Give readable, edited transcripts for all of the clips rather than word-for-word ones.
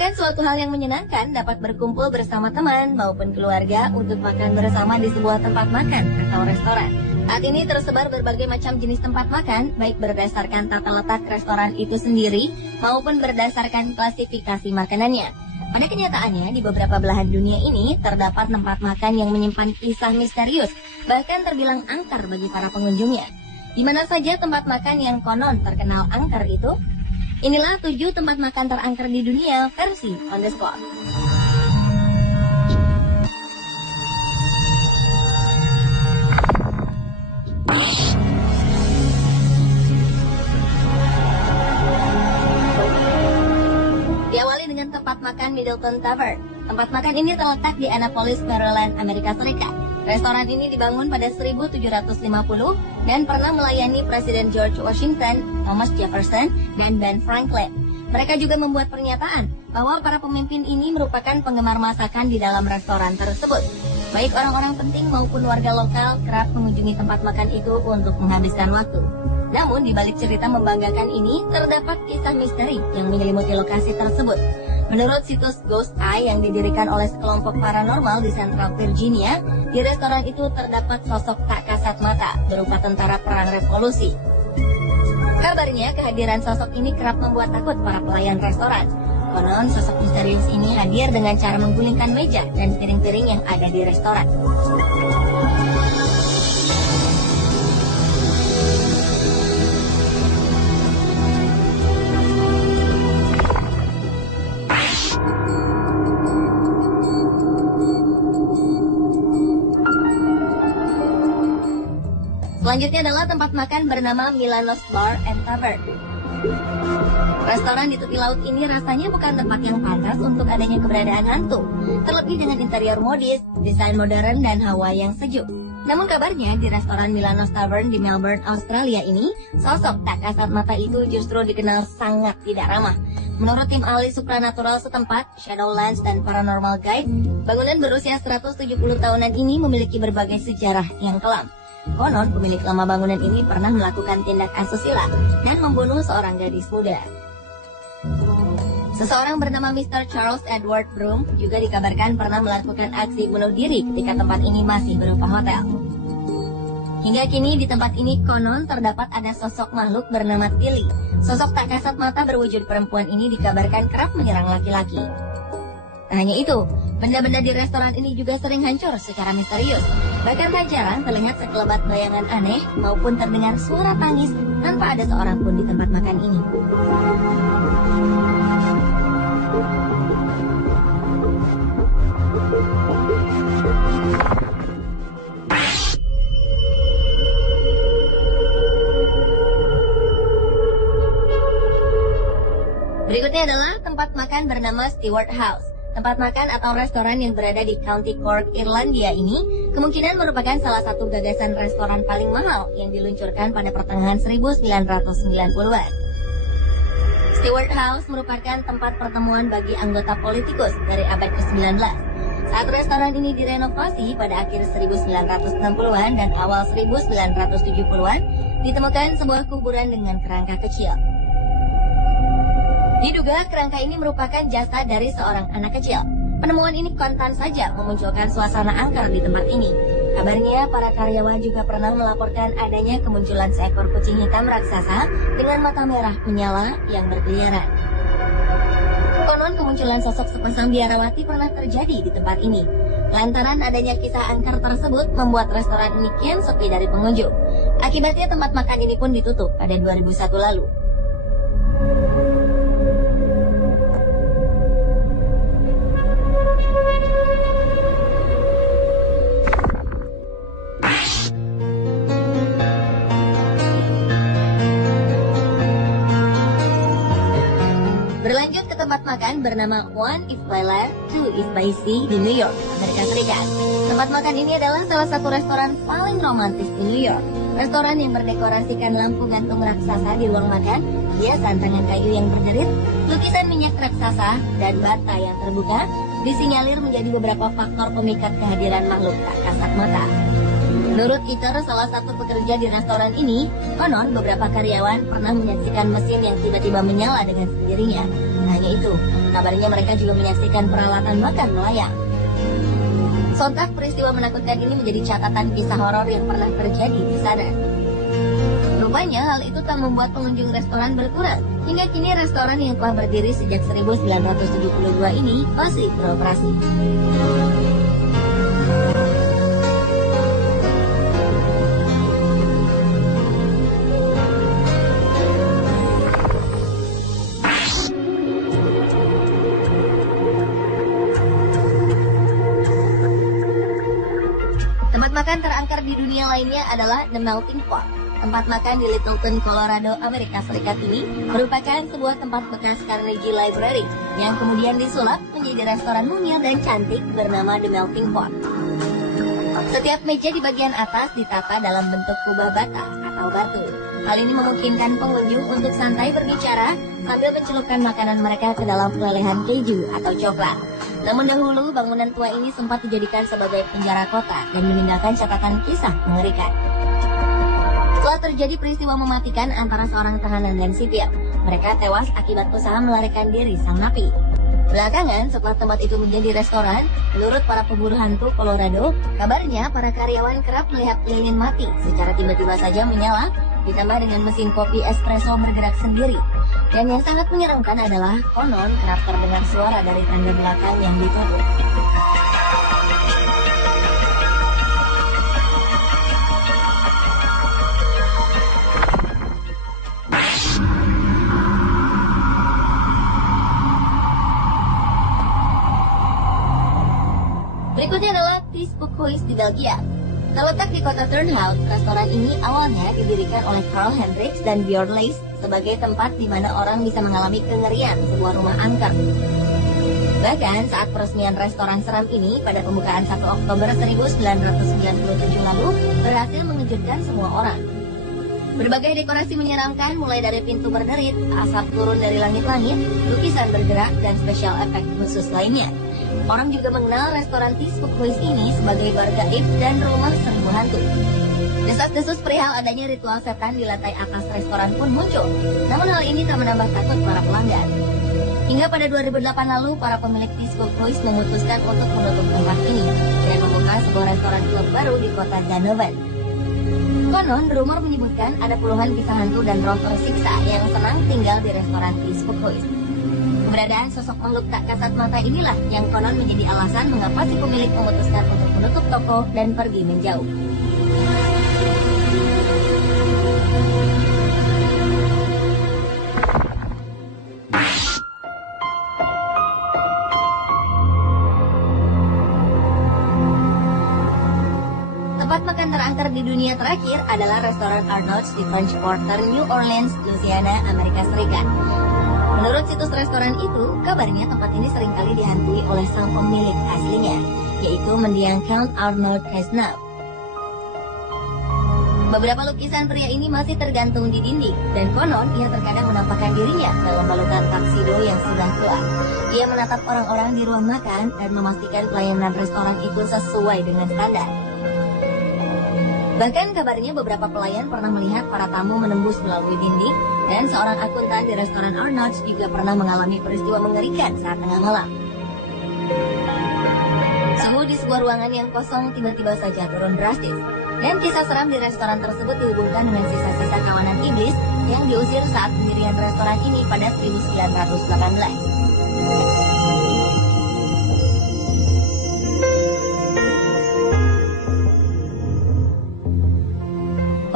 Merupakan suatu hal yang menyenangkan dapat berkumpul bersama teman maupun keluarga untuk makan bersama di sebuah tempat makan atau restoran. Saat ini tersebar berbagai macam jenis tempat makan, baik berdasarkan tata letak restoran itu sendiri maupun berdasarkan klasifikasi makanannya. Pada kenyataannya, di beberapa belahan dunia ini terdapat tempat makan yang menyimpan kisah misterius, bahkan terbilang angker bagi para pengunjungnya. Di mana saja tempat makan yang konon terkenal angker itu? Inilah 7 tempat makan terangker di dunia versi On The Spot. Diawali dengan tempat makan Middleton Tavern. Tempat makan ini terletak di Annapolis, Maryland, Amerika Serikat. Restoran ini dibangun pada 1750 dan pernah melayani Presiden George Washington, Thomas Jefferson, dan Ben Franklin. Mereka juga membuat pernyataan bahwa para pemimpin ini merupakan penggemar masakan di dalam restoran tersebut. Baik orang-orang penting maupun warga lokal kerap mengunjungi tempat makan itu untuk menghabiskan waktu. Namun di balik cerita membanggakan ini terdapat kisah misteri yang menyelimuti lokasi tersebut. Menurut situs Ghost Eye yang didirikan oleh sekelompok paranormal di Central Virginia, di restoran itu terdapat sosok tak kasat mata berupa tentara perang revolusi. Kabarnya kehadiran sosok ini kerap membuat takut para pelayan restoran. Konon sosok misterius ini hadir dengan cara menggulingkan meja dan piring-piring yang ada di restoran. Selanjutnya adalah tempat makan bernama Milanos Bar and Tavern. Restoran di tepi laut ini rasanya bukan tempat yang pantas untuk adanya keberadaan hantu, terlebih dengan interior modis, desain modern, dan hawa yang sejuk. Namun kabarnya di restoran Milanos Tavern di Melbourne, Australia ini, sosok tak kasat mata itu justru dikenal sangat tidak ramah. Menurut tim ahli supranatural setempat, Shadowlands dan Paranormal Guide, bangunan berusia 170 tahunan ini memiliki berbagai sejarah yang kelam. Konon, pemilik lama bangunan ini pernah melakukan tindak asusila dan membunuh seorang gadis muda. Seseorang bernama Mr. Charles Edward Broom juga dikabarkan pernah melakukan aksi bunuh diri ketika tempat ini masih berupa hotel. Hingga kini di tempat ini konon terdapat ada sosok makhluk bernama Tilly. Sosok tak kasat mata berwujud perempuan ini dikabarkan kerap menyerang laki-laki. Tak hanya itu, benda-benda di restoran ini juga sering hancur secara misterius. Bahkan tak jarang terlihat sekelebat bayangan aneh maupun terdengar suara tangis tanpa ada seorang pun di tempat makan ini. Berikutnya adalah tempat makan bernama Stewart House. Tempat makan atau restoran yang berada di County Cork, Irlandia ini kemungkinan merupakan salah satu gagasan restoran paling mahal yang diluncurkan pada pertengahan 1990-an. Stewart House merupakan tempat pertemuan bagi anggota politikus dari abad ke-19. Saat restoran ini direnovasi pada akhir 1960-an dan awal 1970-an, ditemukan sebuah kuburan dengan kerangka kecil. Diduga kerangka ini merupakan jasad dari seorang anak kecil. Penemuan ini kontan saja memunculkan suasana angker di tempat ini. Kabarnya para karyawan juga pernah melaporkan adanya kemunculan seekor kucing hitam raksasa dengan mata merah menyala yang berkeliaran. Konon kemunculan sosok sepasang biarawati pernah terjadi di tempat ini. Lantaran adanya kisah angker tersebut membuat restoran ini kian sepi dari pengunjung. Akibatnya tempat makan ini pun ditutup pada 2001 lalu. Berlanjut ke tempat makan bernama One is by Land, Two is by Sea di New York, Amerika Serikat. Tempat makan ini adalah salah satu restoran paling romantis di New York. Restoran yang berdekorasikan lampu gantung raksasa di ruang makan, hiasan tangan kayu yang berderit, lukisan minyak raksasa, dan bata yang terbuka, disinyalir menjadi beberapa faktor pemikat kehadiran makhluk tak kasat mata. Menurut Peter, salah satu pekerja di restoran ini, konon beberapa karyawan pernah menyaksikan mesin yang tiba-tiba menyala dengan sendirinya. hanya itu, kabarnya mereka juga menyaksikan peralatan makan melayang. Sontak peristiwa menakutkan ini menjadi catatan kisah horor yang pernah terjadi di sana. Rupanya hal itu tak membuat pengunjung restoran berkurang. Hingga kini restoran yang telah berdiri sejak 1972 ini masih beroperasi. Tempat makan terangker di dunia lainnya adalah The Melting Pot. Tempat makan di Littleton, Colorado, Amerika Serikat ini merupakan sebuah tempat bekas Carnegie Library yang kemudian disulap menjadi restoran mungil dan cantik bernama The Melting Pot. Setiap meja di bagian atas ditata dalam bentuk kubah bata atau batu. Hal ini memungkinkan pengunjung untuk santai berbicara sambil mencelupkan makanan mereka ke dalam lelehan keju atau coklat. Namun dahulu bangunan tua ini sempat dijadikan sebagai penjara kota dan meninggalkan catatan kisah mengerikan. Setelah terjadi peristiwa mematikan antara seorang tahanan dan sipil, mereka tewas akibat usaha melarikan diri sang napi. Belakangan, setelah tempat itu menjadi restoran, menurut para pemburu hantu Colorado, kabarnya para karyawan kerap melihat lilin mati secara tiba-tiba saja menyala, ditambah dengan mesin kopi espresso bergerak sendiri. Dan yang sangat menyeramkan adalah konon kerap terdengar suara dari tangga belakang yang ditutup. Berikutnya adalah Tisbukhuis di Belgia. Terletak di kota Turnhout, restoran ini awalnya didirikan oleh Karl Hendricks dan Björn Leys sebagai tempat di mana orang bisa mengalami kengerian sebuah rumah angker. Bahkan saat peresmian restoran seram ini pada pembukaan 1 Oktober 1997 lalu berhasil mengejutkan semua orang. Berbagai dekorasi menyeramkan mulai dari pintu berderit, asap turun dari langit-langit, lukisan bergerak, dan spesial efek khusus lainnya. Orang juga mengenal restoran Tisbukhuis ini sebagai bar gaib dan rumah seribu hantu. Desas-desus perihal adanya ritual setan di lantai atas restoran pun muncul. Namun hal ini tak menambah takut para pelanggan. Hingga pada 2008 lalu, para pemilik Tisbukhuis memutuskan untuk menutup tempat ini dan membuka sebuah restoran klub baru di kota Danovan. Konon, rumor menyebutkan ada puluhan kisah hantu dan roh tersiksa yang senang tinggal di restoran Tisbukhuis. Keberadaan sosok makhluk tak kasat mata inilah yang konon menjadi alasan mengapa si pemilik memutuskan untuk menutup toko dan pergi menjauh. Tempat makan terangker di dunia terakhir adalah restoran Arnold's di French Quarter, New Orleans, Louisiana, Amerika Serikat. Menurut situs restoran itu, kabarnya tempat ini seringkali dihantui oleh sang pemilik aslinya, yaitu mendiang Count Arnold Cazeneuve. Beberapa lukisan pria ini masih tergantung di dinding, dan konon ia terkadang menampakkan dirinya dalam balutan tuxedo yang sudah tua. Ia menatap orang-orang di ruang makan dan memastikan pelayanan restoran itu sesuai dengan standar. Bahkan kabarnya beberapa pelayan pernah melihat para tamu menembus melalui dinding, dan seorang akuntan di restoran Arnold's juga pernah mengalami peristiwa mengerikan saat tengah malam. Suhu di sebuah ruangan yang kosong tiba-tiba saja turun drastis, dan kisah seram di restoran tersebut dihubungkan dengan sisa-sisa kawanan iblis yang diusir saat pendirian restoran ini pada 1918.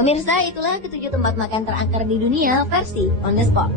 Pemirsa, itulah ketujuh tempat makan terangker di dunia versi On The Spot.